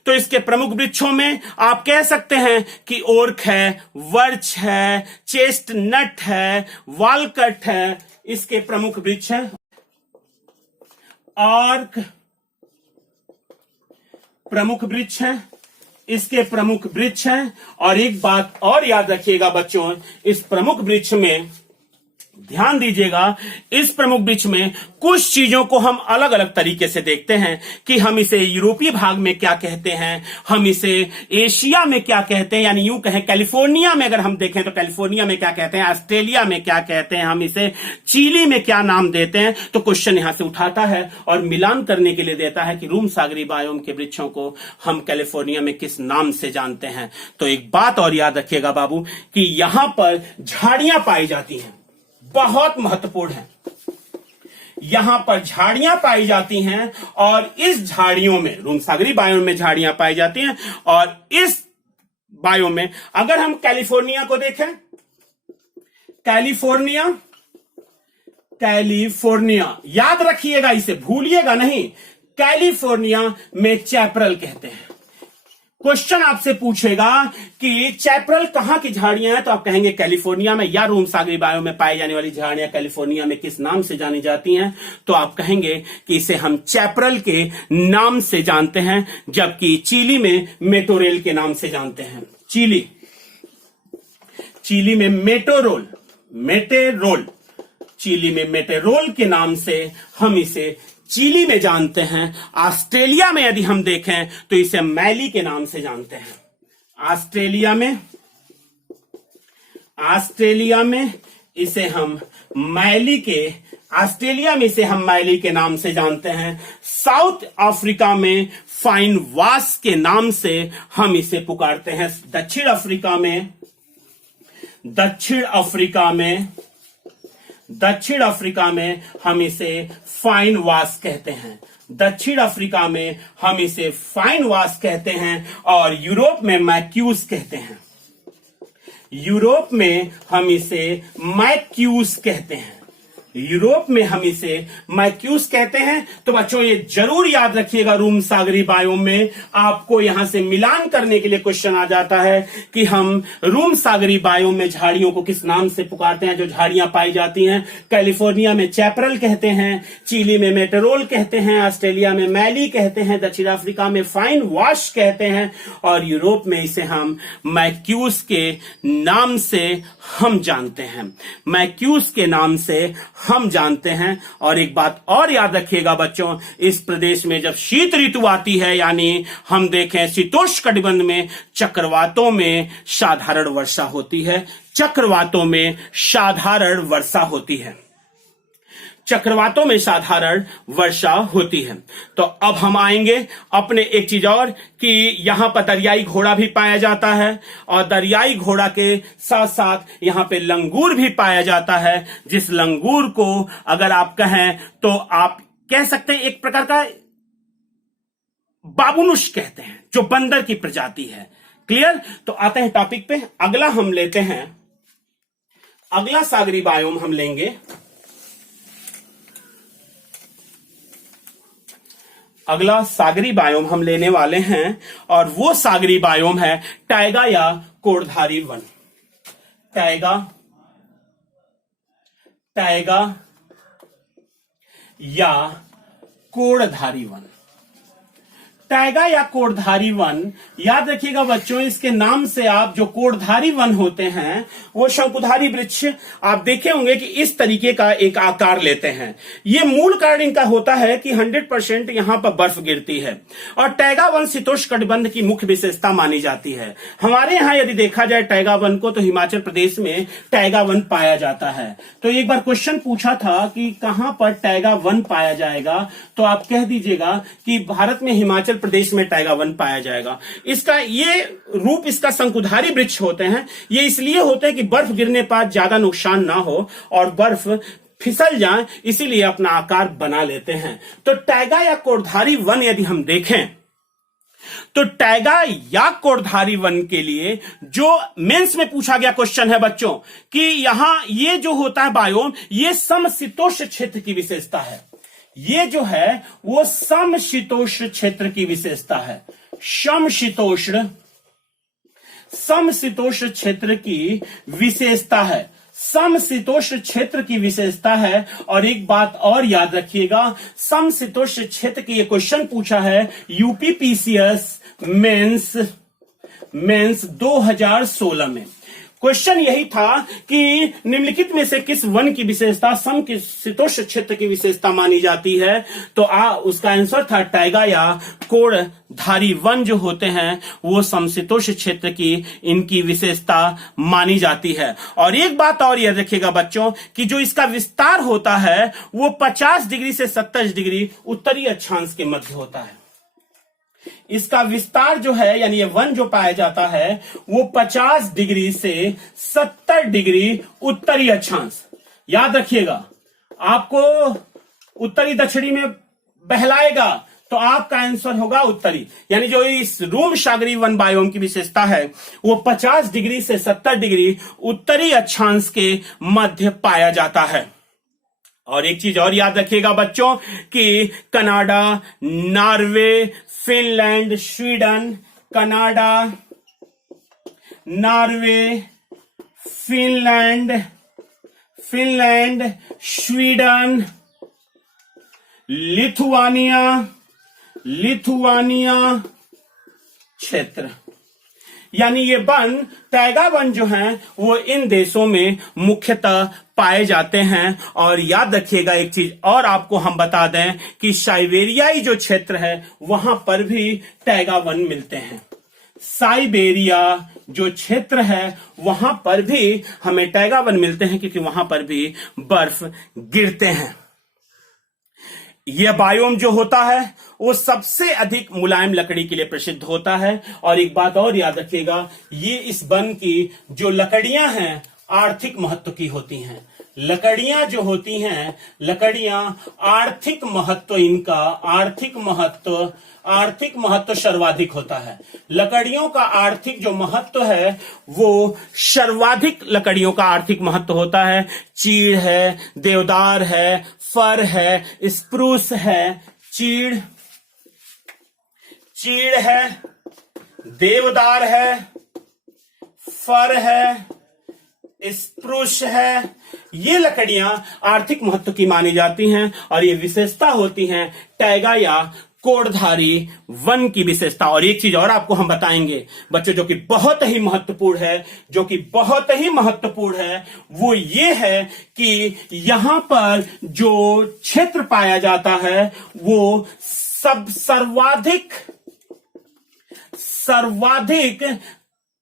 तो इसके प्रमुख वृक्षों में आप कह सकते हैं कि ओर्क है, वर्च है, चेस्टनट है, वालकट है, इसके प्रमुख वृक्ष हैं। आर्क प्रमुख वृक्ष हैं, इसके प्रमुख वृक्ष हैं। और एक बात और याद रखिएगा बच्चों, इस प्रमुख वृक्ष में ध्यान दीजिएगा, इस प्रमुख वृक्ष में कुछ चीजों को हम अलग अलग तरीके से देखते हैं कि हम इसे यूरोपीय भाग में क्या कहते हैं, हम इसे एशिया में क्या कहते हैं, यानी यूं कहें कैलिफोर्निया में अगर हम देखें तो कैलिफोर्निया में क्या कहते हैं, ऑस्ट्रेलिया में क्या कहते हैं, हम इसे चिली में क्या नाम देते हैं। तो क्वेश्चन यहां से उठाता है और मिलान करने के लिए देता है कि रूम सागरी बायोम के वृक्षों को हम कैलिफोर्निया में किस नाम से जानते हैं। तो एक बात और याद रखिएगा बाबू कि यहां पर झाड़ियां पाई जाती हैं, बहुत महत्वपूर्ण है, यहां पर झाड़ियां पाई जाती हैं और इस झाड़ियों में रूम सागरी बायोम में झाड़ियां पाई जाती हैं। और इस बायोम में अगर हम कैलिफोर्निया को देखें, कैलिफोर्निया याद रखिएगा, इसे भूलिएगा नहीं, कैलिफोर्निया में चैपरल कहते हैं। क्वेश्चन आपसे पूछेगा कि चैपरल कहां की झाड़ियां हैं, तो आप कहेंगे कैलिफोर्निया में, या रूम सागरी बायोम में पाई जाने वाली झाड़ियां कैलिफोर्निया में किस नाम से जानी जाती हैं, तो आप कहेंगे कि इसे हम चैपरल के नाम से जानते हैं, जबकि चिली में मेटोरेल के नाम से जानते हैं। चिली में मेटेरोल, चिली में मेटेरोल के नाम से हम इसे चिली में जानते हैं। ऑस्ट्रेलिया में यदि हम देखें तो इसे मैली के नाम से जानते हैं, ऑस्ट्रेलिया में ऑस्ट्रेलिया में इसे हम मैली के नाम से जानते हैं। साउथ अफ्रीका में फाइन वास के नाम से हम इसे पुकारते हैं। दक्षिण अफ्रीका में हम इसे फाइन वास कहते हैं। दक्षिण अफ्रीका में हम इसे फाइन वास कहते हैं और यूरोप में मैक्यूस कहते हैं। यूरोप में हम इसे मैक्यूस कहते हैं। तो बच्चों ये जरूर याद रखिएगा, रूम सागरी बायोम में आपको यहां से मिलान करने के लिए क्वेश्चन आ जाता है कि हम रूम सागरी बायोम में झाड़ियों को किस नाम से पुकारते हैं। जो झाड़ियां पाई जाती हैं, कैलिफोर्निया में चैपरल कहते हैं, चिली में मेटरोल कहते हैं, ऑस्ट्रेलिया में मैली कहते हैं, दक्षिण अफ्रीका में फाइन वाश कहते हैं और यूरोप में इसे हम मैक्यूस के नाम से हम जानते हैं। और एक बात और याद रखिएगा बच्चों, इस प्रदेश में जब शीत ऋतु आती है, यानी हम देखें शीतोष्ण कटिबंध में चक्रवातों में साधारण वर्षा होती है। तो अब हम आएंगे अपने एक चीज और कि यहां पर दरियाई घोड़ा भी पाया जाता है और दरियाई घोड़ा के साथ साथ यहां पे लंगूर भी पाया जाता है, जिस लंगूर को अगर आप कहें तो आप कह सकते हैं एक प्रकार का बाबुनुश कहते हैं, जो बंदर की प्रजाति है। क्लियर? तो आते हैं टॉपिक पे। अगला हम लेते हैं, अगला सागरी बायोम हम लेंगे। अगला सागरी बायोम हम लेने वाले हैं और वो सागरी बायोम है टाइगा या कोड़धारी वन। टाइगा या कोड़धारी वन। टाइगा या कोड़धारी वन, याद रखिएगा बच्चों, इसके नाम से आप जो कोड़धारी वन होते हैं वो शंकुधारी वृक्ष आप देखे होंगे कि इस तरीके का एक आकार लेते हैं। ये मूल कारण इनका होता है कि 100% यहां पर बर्फ गिरती है और टाइगा वन शीतोष्ण कटिबंध की मुख्य विशेषता मानी जाती है। हमारे यहां यदि देखा जाए टाइगा वन को तो हिमाचल प्रदेश में टाइगा वन पाया जाता है। तो एक बार क्वेश्चन पूछा था कि कहां पर टाइगा वन पाया जाएगा, तो आप कह दीजिएगा कि भारत में हिमाचल प्रदेश में टाइगा वन पाया जाएगा। इसका ये रूप, इसका शंकुधारी वृक्ष होते हैं। ये इसलिए होते हैं कि बर्फ गिरने पर ज्यादा नुकसान ना हो और बर्फ फिसल जाए, इसीलिए अपना आकार बना लेते हैं। तो टाइगा या कोड़धारी वन यदि हम देखें तो टाइगा या कोड़धारी वन के लिए जो मेंस में पूछा गया क्वेश्चन है बच्चों कि यहां ये जो होता है बायोम, ये समशीतोष्ण क्षेत्र की विशेषता है। ये जो है वो समशीतोष्ण क्षेत्र की विशेषता है। समशीतोष्ण क्षेत्र की विशेषता है। समशीतोष्ण क्षेत्र की विशेषता है। और एक बात और याद रखिएगा, समशीतोष्ण क्षेत्र की ये क्वेश्चन पूछा है यूपीपीसीएस मेंस 2016 में। क्वेश्चन यही था कि निम्नलिखित में से किस वन की विशेषता समशीतोष्ण क्षेत्र की विशेषता मानी जाती है। तो उसका आंसर था टाइगा या कोड़धारी वन जो होते हैं वो समशीतोष्ण क्षेत्र की इनकी विशेषता मानी जाती है। और एक बात और याद रखिएगा बच्चों कि जो इसका विस्तार होता है वो 50 डिग्री से 70 डिग्री उत्तरी अक्षांश के मध्य होता है। इसका विस्तार जो है, यानी ये वन जो पाया जाता है वो 50 डिग्री से 70 डिग्री उत्तरी अक्षांश। याद रखिएगा, आपको उत्तरी दक्षिणी में बहलाएगा तो आपका आंसर होगा उत्तरी। यानी जो इस रूम सागरी वन बायोम की विशेषता है वो 50 डिग्री से 70 डिग्री उत्तरी अक्षांश के मध्य पाया जाता है। और एक चीज और याद रखिएगा बच्चों कि Canada, Norway, Finland, Sweden, Canada, Norway, Finland, Sweden, Lithuania क्षेत्र, यानी ये वन, टाइगा वन जो हैं वो इन देशों में मुख्यतः पाए जाते हैं। और याद रखिएगा एक चीज और आपको हम बता दें कि साइबेरियाई जो क्षेत्र है वहां पर भी टाइगा वन मिलते हैं। साइबेरिया जो क्षेत्र है वहां पर भी हमें टैगा वन मिलते हैं, क्योंकि वहां पर भी बर्फ गिरते हैं। यह बायोम जो होता है वो सबसे अधिक मुलायम लकड़ी के लिए प्रसिद्ध होता है। और एक बात और याद रखिएगा, ये इस वन की जो लकड़ियां हैं आर्थिक महत्व की होती हैं। लकड़ियां जो होती हैं, लकड़ियां आर्थिक महत्व, इनका आर्थिक महत्व सर्वाधिक होता है। लकड़ियों का आर्थिक जो महत्व है वो सर्वाधिक लकड़ियों का आर्थिक महत्व होता है। चीड़ है, देवदार है, फर है, स्प्रूस है, चीड़ है, देवदार है, फर है, स्प्रूस है, ये लकड़ियां आर्थिक महत्व की मानी जाती हैं। और ये विशेषता होती हैं टैगा या कोड़धारी वन की विशेषता। और एक चीज और आपको हम बताएंगे बच्चों, जो कि बहुत ही महत्वपूर्ण है, वो ये है कि यहां पर जो क्षेत्र पाया जाता है वो सर्वाधिक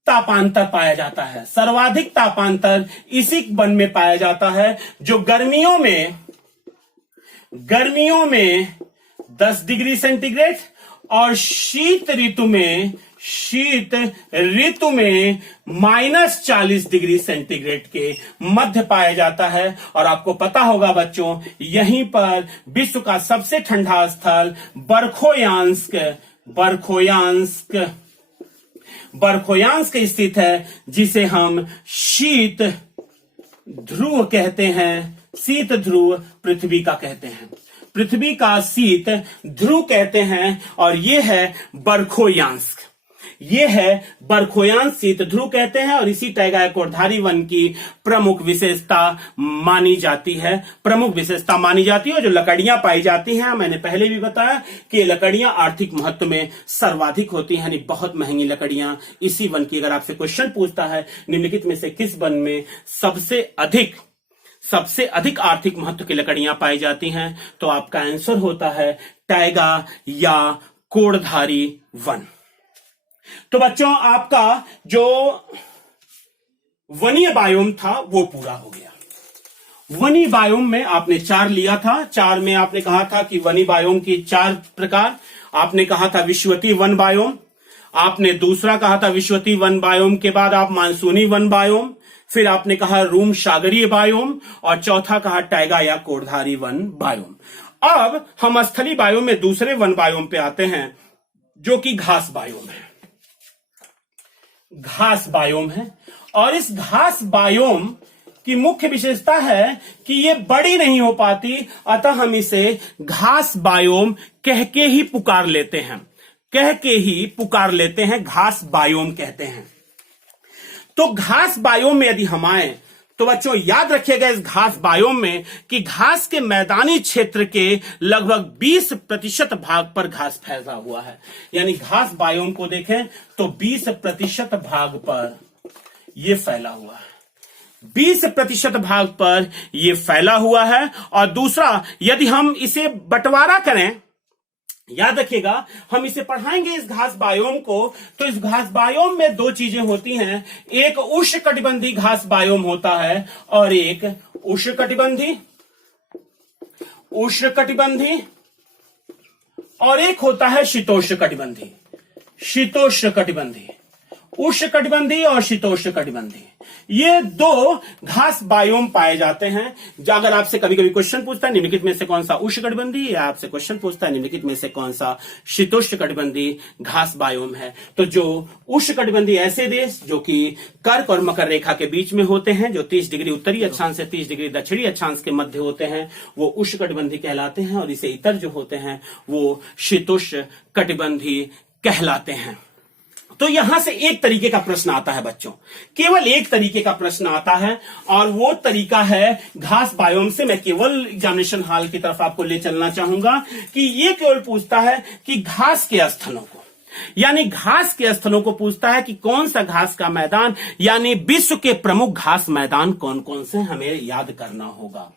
तापांतर पाया जाता है। सर्वाधिक तापांतर इसी वन में पाया जाता है, जो गर्मियों में 10 डिग्री सेंटीग्रेड और शीत ऋतु में -40 डिग्री सेंटीग्रेड के मध्य पाया जाता है। और आपको पता होगा बच्चों, यहीं पर विश्व का सबसे ठंडा स्थल बरखोयांस्क स्थित है, जिसे हम शीत ध्रुव कहते हैं। शीत ध्रुव पृथ्वी का कहते हैं, पृथ्वी का शीत ध्रुव कहते हैं। और ये है बरखोयांस्क शीत ध्रुव कहते हैं। और इसी टैगा या कोड़धारी वन की प्रमुख विशेषता मानी जाती है। और जो लकड़ियां पाई जाती हैं, मैंने पहले भी बताया कि लकड़ियां आर्थिक महत्व में सर्वाधिक होती हैं, यानी बहुत महंगी लकड़ियां इसी वन की। अगर आपसे क्वेश्चन पूछता है निम्नलिखित में से किस वन में सबसे अधिक आर्थिक महत्व की लकड़ियां पाई जाती हैं, तो आपका आंसर होता है टैगा या कोड़धारी वन। तो बच्चों, आपका जो वनीय बायोम था वो पूरा हो गया। वनीय बायोम में आपने 4 लिया था। 4 में आपने कहा था कि वनीय बायोम की 4 प्रकार। आपने कहा था विषुवतीय वन बायोम, आपने दूसरा कहा था विषुवतीय वन बायोम के बाद आप मानसूनी वन बायोम, फिर आपने कहा रूम सागरीय बायोम, और चौथा कहा टैगा या कोड़धारी वन बायोम। अब हम स्थलीय बायोम में दूसरे वन बायोम पे आते हैं, जो कि घास बायोम है। और इस घास बायोम की मुख्य विशेषता है कि ये बड़ी नहीं हो पाती, अतः हम इसे घास बायोम कह के ही पुकार लेते हैं, घास बायोम कहते हैं। तो घास बायोम में यदि हम आए तो बच्चों याद रखिएगा इस घास बायोम में कि घास के मैदानी क्षेत्र के लगभग 20% भाग पर घास फैला हुआ है। यानी घास बायोम को देखें तो 20% भाग पर यह फैला हुआ है, 20% भाग पर यह फैला हुआ है। और दूसरा, यदि हम इसे बंटवारा करें, याद रखिएगा हम इसे पढ़ाएंगे इस घास बायोम को, तो इस घास बायोम में 2 चीजें होती हैं। एक उष्णकटिबंधीय घास बायोम होता है और एक उष्णकटिबंधीय और एक होता है शीतोष्णकटिबंधीय। उष्णकटिबंधीय और शीतोष्णकटिबंधीय, ये 2 घास बायोम पाए जाते हैं। अगर आपसे कभी कभी क्वेश्चन पूछता है निम्नलिखित में से कौन सा उष्णकटिबंधीय, या आपसे क्वेश्चन पूछता है निम्नलिखित में से कौन सा शीतोष्णकटिबंधीय घास बायोम है, तो जो उष्णकटिबंधीय ऐसे देश जो कि कर्क और मकर रेखा के बीच में होते हैं, जो 30 डिग्री उत्तरी अक्षांश से 30 डिग्री दक्षिणी अक्षांश के मध्य होते हैं, वो उष्णकटिबंधीय कहलाते हैं। और इसे इतर जो होते हैं वो शीतोष्णकटिबंधीय कहलाते हैं। तो यहां से एक तरीके का प्रश्न आता है बच्चों, केवल एक तरीके का प्रश्न आता है, और वो तरीका है घास बायोम से। मैं केवल एग्जामिनेशन हॉल की तरफ आपको ले चलना चाहूंगा कि ये केवल पूछता है कि घास के स्थलों को, यानी घास के स्थलों को पूछता है कि कौन सा घास का मैदान, यानी विश्व के प्रमुख घास मैदान कौन कौन से हमें याद करना होगा।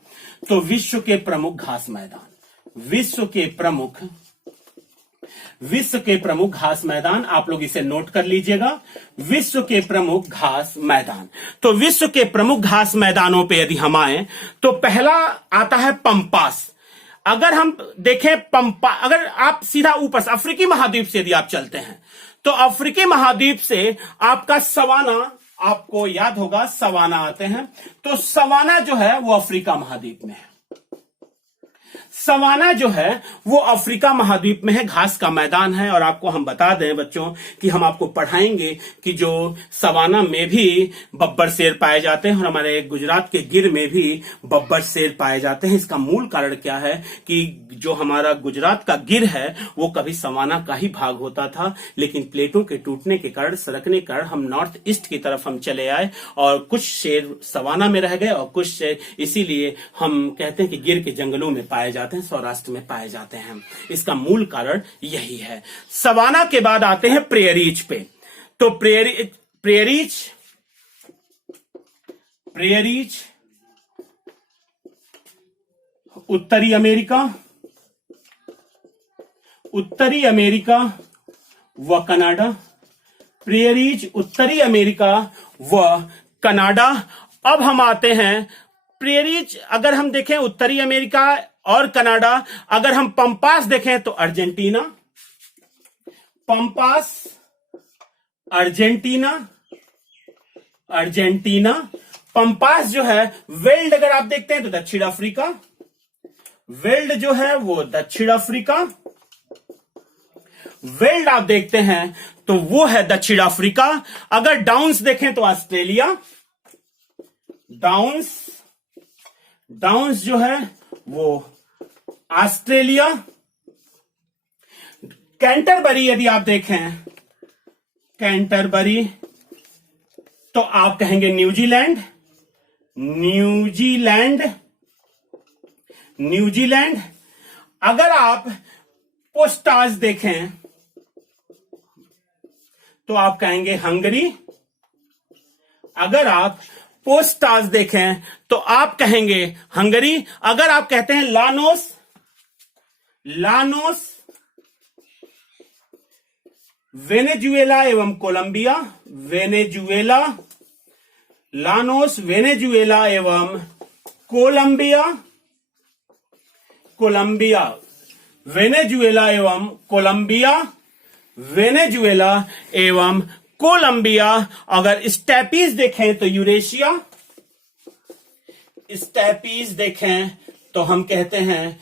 तो विश्व के प्रमुख घास मैदान, विश्व के प्रमुख विश्व के प्रमुख घास मैदान, आप लोग इसे नोट कर लीजिएगा, विश्व के प्रमुख घास मैदान। तो विश्व के प्रमुख घास मैदानों पे यदि हम आए तो पहला आता है पंपास। अगर हम देखें अगर आप सीधा ऊपर से अफ्रीकी महाद्वीप से यदि आप चलते हैं तो अफ्रीकी महाद्वीप से आपका सवाना, आपको याद होगा सवाना आते हैं, तो सवाना जो है वो अफ्रीका महाद्वीप में है। सवाना जो है वो अफ्रीका महाद्वीप में है, घास का मैदान है। और आपको हम बता दें बच्चों कि हम आपको पढ़ाएंगे कि जो सवाना में भी बब्बर शेर पाए जाते हैं और हमारे गुजरात के गिर में भी बब्बर शेर पाए जाते हैं। इसका मूल कारण क्या है कि जो हमारा गुजरात का गिर है वो कभी सवाना का ही भाग होता था, लेकिन प्लेटों के टूटने के कारण, सरकने के कारण हम नॉर्थ ईस्ट की तरफ हम चले आए और कुछ शेर सवाना में रह गए और कुछ शेर इसीलिए हम कहते हैं कि गिर के जंगलों में पाए जाते हैं, सौराष्ट्र में पाए जाते हैं। इसका मूल कारण यही है। सवाना के बाद आते हैं प्रेयरीज पे। तो प्रेयरीज उत्तरी अमेरिका व कनाडा, प्रेयरीज उत्तरी अमेरिका व कनाडा। अब हम आते हैं प्रेयरीज, अगर हम देखें उत्तरी अमेरिका और कनाडा, अगर हम पंपास देखें तो अर्जेंटीना, पंपास अर्जेंटीना। पंपास जो है, वेल्ड अगर आप देखते हैं तो दक्षिण अफ्रीका, वेल्ड जो है वो दक्षिण अफ्रीका, वेल्ड आप देखते हैं तो वो है दक्षिण अफ्रीका। अगर डाउन्स देखें तो ऑस्ट्रेलिया, डाउन्स जो है वो ऑस्ट्रेलिया। कैंटरबरी यदि आप देखें, कैंटरबरी तो आप कहेंगे न्यूजीलैंड। अगर आप पोस्टाज देखें तो आप कहेंगे हंगरी। अगर आप पोस्टाज देखें तो आप कहेंगे हंगरी। अगर आप कहते हैं लानोस वेनेजुएला एवं कोलंबिया, लानोस वेनेजुएला एवं कोलंबिया, वेनेजुएला एवं कोलंबिया। अगर स्टेपीज देखें तो स्टेपीज देखें तो हम कहते हैं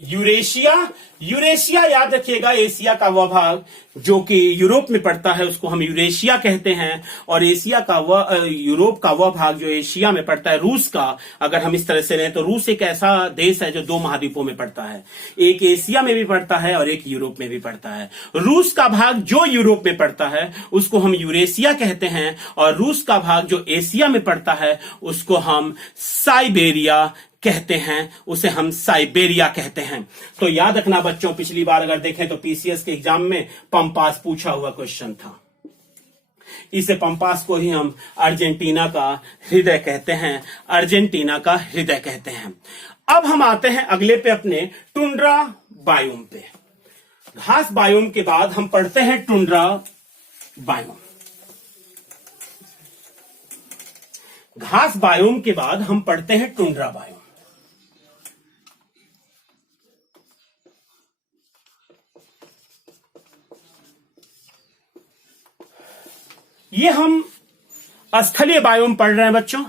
यूरेशिया याद रखिएगा, एशिया का वह भाग जो कि यूरोप में पड़ता है उसको हम यूरेशिया कहते हैं, और यूरोप का वह भाग जो एशिया में पड़ता है, रूस का अगर हम इस तरह से लें तो रूस एक ऐसा देश है जो दो महाद्वीपों में पड़ता है, एक एशिया में भी पड़ता है और एक यूरोप में भी पड़ता है। रूस का भाग जो यूरोप में पड़ता है उसको हम यूरेशिया कहते हैं, और रूस का भाग जो एशिया में पड़ता है उसको हम साइबेरिया कहते हैं, उसे हम साइबेरिया कहते हैं। तो याद रखना बच्चों, पिछली बार अगर देखें तो पीसीएस के एग्जाम में पंपास पूछा हुआ क्वेश्चन था। इसे पंपास को ही हम अर्जेंटीना का हृदय कहते हैं, अर्जेंटीना का हृदय कहते हैं। अब हम आते हैं अगले पे, अपने टुंड्रा बायोम पे। घास बायोम के बाद हम पढ़ते हैं टुंड्रा बायोम। घास बायोम के बाद हम पढ़ते हैं टुंड्रा बायोम। ये हम स्थलीय बायोम पढ़ रहे हैं बच्चों।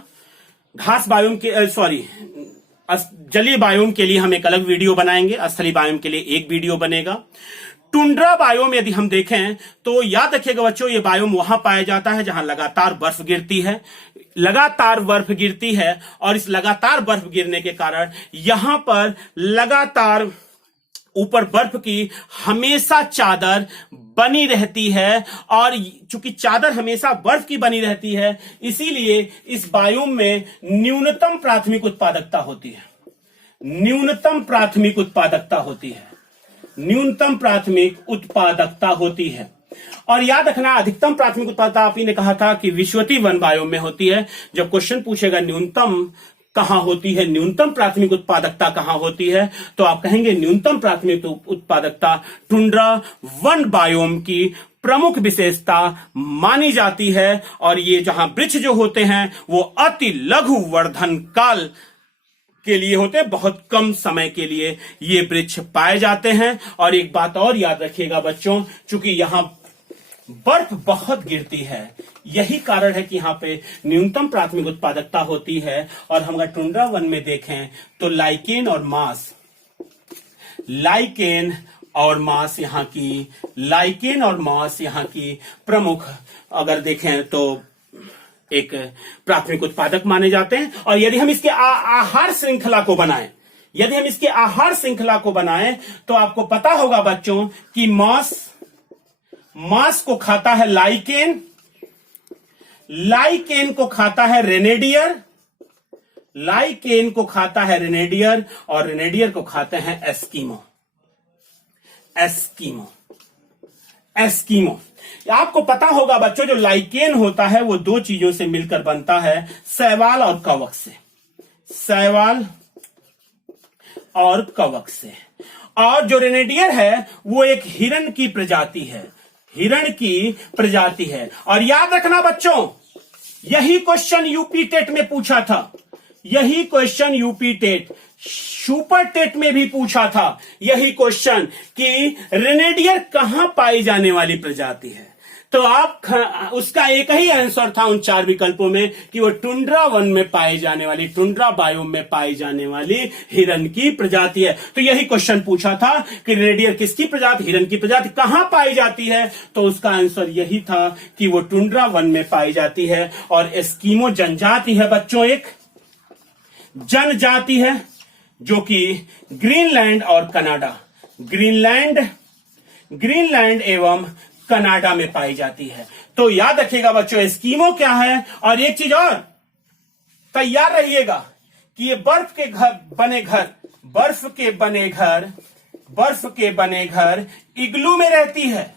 घास बायोम के जलीय बायोम के लिए हम एक अलग वीडियो बनाएंगे, स्थलीय बायोम के लिए एक वीडियो बनेगा। टुंड्रा बायोम यदि हम देखें तो याद रखिएगा बच्चों, ये बायोम वहां पाया जाता है जहां लगातार बर्फ गिरती है, और इस लगातार बर्फ गिरने के कारण यहां पर लगातार ऊपर बर्फ की हमेशा चादर बनी रहती है, और चूंकि चादर हमेशा बर्फ की बनी रहती है इसीलिए इस बायोम में न्यूनतम प्राथमिक उत्पादकता होती है। और याद रखना, अधिकतम प्राथमिक उत्पादकता आप ही ने कहा था कि विषुवतीय वन बायोम में होती है। जब क्वेश्चन पूछेगा न्यूनतम कहां होती है, न्यूनतम प्राथमिक उत्पादकता कहां होती है, तो आप कहेंगे न्यूनतम प्राथमिक उत्पादकता टुंड्रा वन बायोम की प्रमुख विशेषता मानी जाती है। और ये जहां वृक्ष जो होते हैं वो अति लघु वर्धन काल के लिए होते हैं, बहुत कम समय के लिए ये वृक्ष पाए जाते हैं। और एक बात और याद रखिएगा बच्चों, चूंकि यहां बर्फ बहुत गिरती है, यही कारण है कि यहां पे न्यूनतम प्राथमिक उत्पादकता होती है। और हम अगर टुंड्रा वन में देखें तो लाइकेन और मास, लाइकेन और मास यहाँ की, लाइकेन और मास यहाँ की प्रमुख अगर देखें तो एक प्राथमिक उत्पादक माने जाते हैं। और यदि हम इसके आहार श्रृंखला को बनाएं, यदि हम इसके आहार श्रृंखला को बनाएं तो आपको पता होगा बच्चों कि मास को खाता है लाइकेन, लाइकेन को खाता है रेनेडियर, लाइकेन को खाता है रेनेडियर, और रेनेडियर को खाते हैं एस्कीमो। Eskimo, Eskimo. आपको पता होगा बच्चों, जो लाइकेन होता है वो दो चीजों से मिलकर बनता है, शैवाल और कवक से, शैवाल और कवक से। और जो रेनेडियर है वो एक हिरण की प्रजाति है, हिरण की प्रजाति है। और याद रखना बच्चों, यही क्वेश्चन यूपी टेट में पूछा था, यही question UP TET, super TET में भी पूछा था यही क्वेश्चन कि रेनेडियर कहां पाई जाने वाली प्रजाति है। तो आप उसका एक ही आंसर था उन चार विकल्पों में कि वो टुंड्रा वन में पाई जाने वाली, टुंड्रा बायोम में पाई जाने वाली हिरन की प्रजाति है। तो यही क्वेश्चन पूछा था कि रेनेडियर किसकी प्रजाति, हिरन की प्रजाति कहां पाई जाती है, तो उसका आंसर यही था कि वो टुंड्रा वन में पाई जाती है। और एस्कीमो जनजाति है बच्चों, एक जनजाति है जो कि ग्रीनलैंड और कनाडा, ग्रीनलैंड एवं कनाडा में पाई जाती है। तो याद रखिएगा बच्चों, एस्कीमो क्या है। और एक चीज और, तैयार रहिएगा कि ये बर्फ के बने घर इग्लू में रहती है,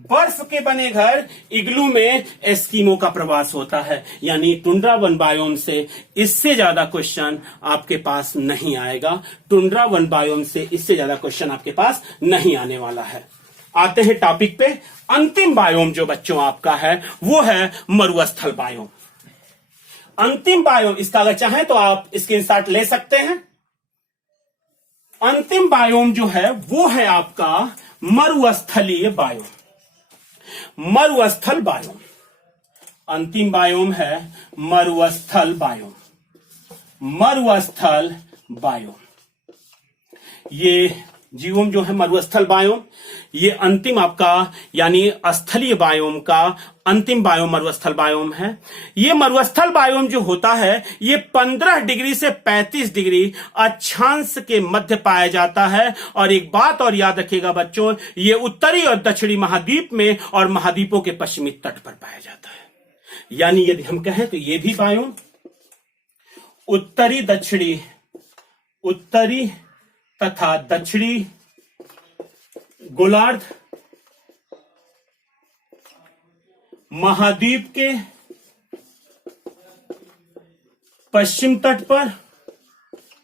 बर्फ के बने घर इग्लू में एस्कीमो का प्रवास होता है। यानी टुंड्रा वन बायोम से इससे ज्यादा क्वेश्चन आपके पास नहीं आएगा, टुंड्रा वन बायोम से इससे ज्यादा क्वेश्चन आपके पास नहीं आने वाला है। आते हैं टॉपिक पे। अंतिम बायोम जो बच्चों आपका है वो है मरुस्थल बायोम। अंतिम बायोम, इसका अगर चाहें तो आप स्क्रीनशॉट ले सकते हैं। अंतिम बायोम जो है वो है आपका मरुस्थलीय बायोम, मरुस्थल बायोम। अंतिम बायोम है मरुस्थल बायोम, मरुस्थल बायोम। ये जीवोम जो है मरुस्थल बायोम, ये अंतिम आपका यानी स्थलीय बायोम का अंतिम बायोम मरुस्थल बायोम है। ये मरुस्थल बायोम जो होता है ये 15 डिग्री से 35 डिग्री अक्षांश के मध्य पाया जाता है। और एक बात और याद रखिएगा बच्चों, ये उत्तरी और दक्षिणी महाद्वीप में और महाद्वीपों के पश्चिमी तट पर पाया जाता है। यानी यदि हम कहें तो ये भी बायोम उत्तरी तथा दक्षिणी गोलार्ध महाद्वीप के पश्चिम तट पर,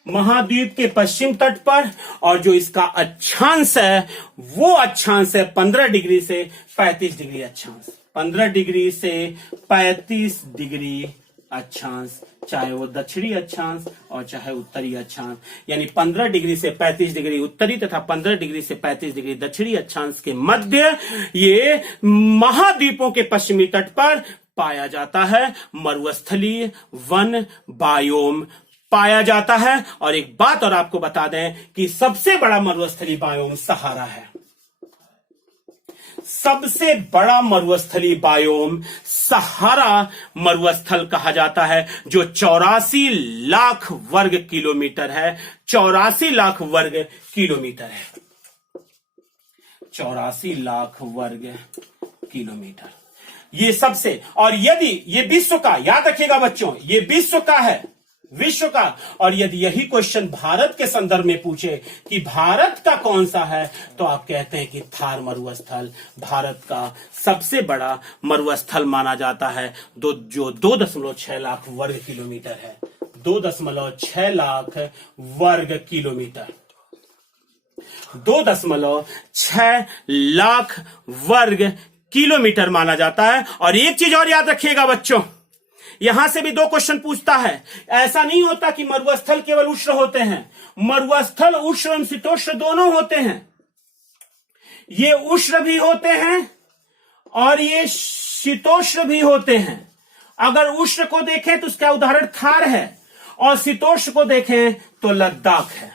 महाद्वीप के पश्चिम तट पर, और जो इसका अक्षांश है वो अक्षांश है 15 डिग्री से 35 डिग्री अक्षांश, 15 डिग्री से 35 डिग्री अक्षांश, चाहे वो दक्षिणी अक्षांश और चाहे उत्तरी अक्षांश। यानी 15 डिग्री से 35 डिग्री उत्तरी तथा 15 डिग्री से 35 डिग्री दक्षिणी अक्षांश के मध्य ये महाद्वीपों के पश्चिमी तट पर पाया जाता है, मरुस्थलीय वन बायोम पाया जाता है। और एक बात और आपको बता दें कि सबसे बड़ा मरुस्थलीय बायोम सहारा है, सबसे बड़ा मरुस्थलीय बायोम सहारा मरुस्थल कहा जाता है, जो 84 लाख वर्ग किलोमीटर है, 84 लाख वर्ग किलोमीटर है, 84 लाख वर्ग किलोमीटर ये सबसे। और यदि ये विश्व का, याद रखिएगा बच्चों, ये विश्व का है, विश्व का। और यदि यही क्वेश्चन भारत के संदर्भ में पूछे कि भारत का कौन सा है, तो आप कहते हैं कि थार मरुस्थल भारत का सबसे बड़ा मरुस्थल माना जाता है, जो 2.6 लाख वर्ग किलोमीटर है, 2.6 लाख वर्ग किलोमीटर। 2.6 लाख वर्ग किलोमीटर माना जाता है। और एक चीज और याद रखिएगा बच्चों, यहां से भी 2 क्वेश्चन पूछता है। ऐसा नहीं होता कि मरुस्थल केवल उष्ण होते हैं, मरुस्थल उष्ण एवं शीतोष्ण दोनों होते हैं। ये उष्ण भी होते हैं और ये शीतोष्ण भी होते हैं। अगर उष्ण को देखें तो उसका उदाहरण थार है, और शीतोष्ण को देखें तो लद्दाख है।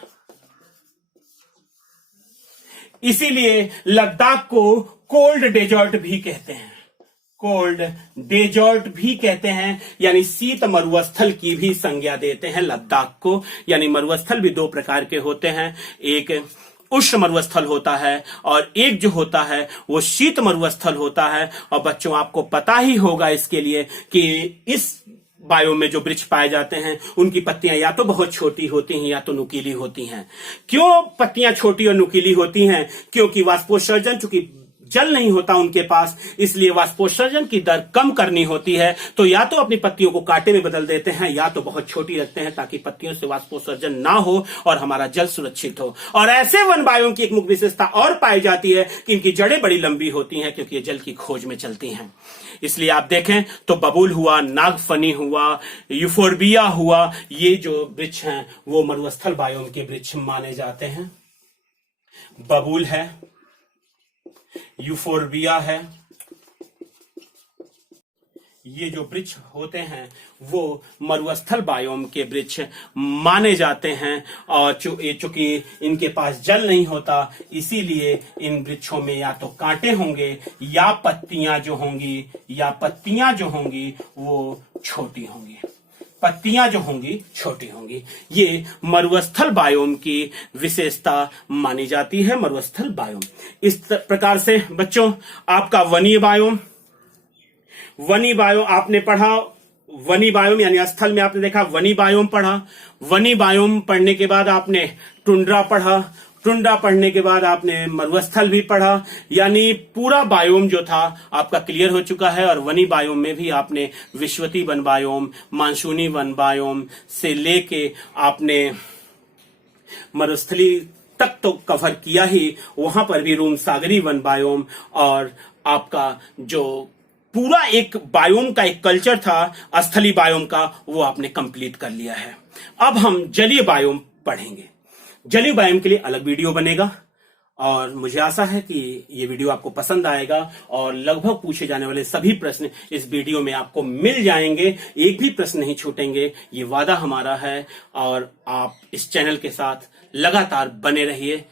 इसीलिए लद्दाख को कोल्ड डेजर्ट भी कहते हैं, कोल्ड डेजर्ट भी कहते हैं, यानी शीत मरुस्थल की भी संज्ञा देते हैं लद्दाख को। यानी मरुस्थल भी 2 प्रकार के होते हैं, एक उष्ण मरुस्थल होता है और एक जो होता है वो शीत मरुस्थल होता है। और बच्चों आपको पता ही होगा इसके लिए कि इस बायोम में जो वृक्ष पाए जाते हैं उनकी पत्तियां या तो बहुत छोटी होती हैं या तो नुकीली होती हैं। क्यों पत्तियां छोटी और नुकीली होती हैं? क्योंकि वाष्पोत्सर्जन, चूंकि जल नहीं होता उनके पास, इसलिए वाष्पोत्सर्जन की दर कम करनी होती है। तो या तो अपनी पत्तियों को कांटे में बदल देते हैं या तो बहुत छोटी रखते हैं ताकि पत्तियों से वाष्पोत्सर्जन ना हो और हमारा जल सुरक्षित हो। और ऐसे वन बायोम की एक मुख्य विशेषता और पाई जाती है कि इनकी जड़ें बड़ी लंबी होती हैं क्योंकि ये जल की खोज में चलती हैं। इसलिए आप देखें तो बबूल हुआ, नागफनी हुआ, यूफोर्बिया हुआ, ये जो वृक्ष हैं वो मरुस्थल बायोम के वृक्ष माने जाते हैं। बबूल है, यूफोर्बिया है, ये जो वृक्ष होते हैं वो मरुस्थल बायोम के वृक्ष माने जाते हैं। और चूंकि इनके पास जल नहीं होता इसीलिए इन वृक्षों में या तो कांटे होंगे या पत्तियां जो होंगी वो छोटी होंगी, पत्तियां जो होंगी छोटी होंगी। ये मरुस्थल बायोम की विशेषता मानी जाती है, मरुस्थल बायोम। इस प्रकार से बच्चों आपका वनीय बायोम आपने पढ़ा, वनी बायोम यानी स्थल में आपने देखा वनी बायोम पढ़ा। वनी बायोम पढ़ने के बाद आपने टुंड्रा पढ़ा, टुंड्रा पढ़ने के बाद आपने मरुस्थल भी पढ़ा। यानी पूरा बायोम जो था आपका क्लियर हो चुका है। और वनी बायोम में भी आपने विश्वती वन बायोम, मानसूनी वन बायोम से लेके आपने मरुस्थली तक तो कवर किया ही, वहां पर भी रूम सागरी वन बायोम और आपका जो पूरा एक बायोम का एक कल्चर था स्थली बायोम का, वो आपने कंप्लीट कर लिया है। अब हम जलीय बायोम पढ़ेंगे। जलीय बायोम के लिए अलग वीडियो बनेगा और मुझे आशा है कि ये वीडियो आपको पसंद आएगा और लगभग पूछे जाने वाले सभी प्रश्न इस वीडियो में आपको मिल जाएंगे, एक भी प्रश्न नहीं छूटेंगे, ये वादा हमारा है। और आप इस चैनल के साथ लगातार बने रहिए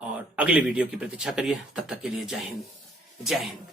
और अगले वीडियो की प्रतीक्षा करिए। तब तक के लिए जय हिंद, जय हिंद।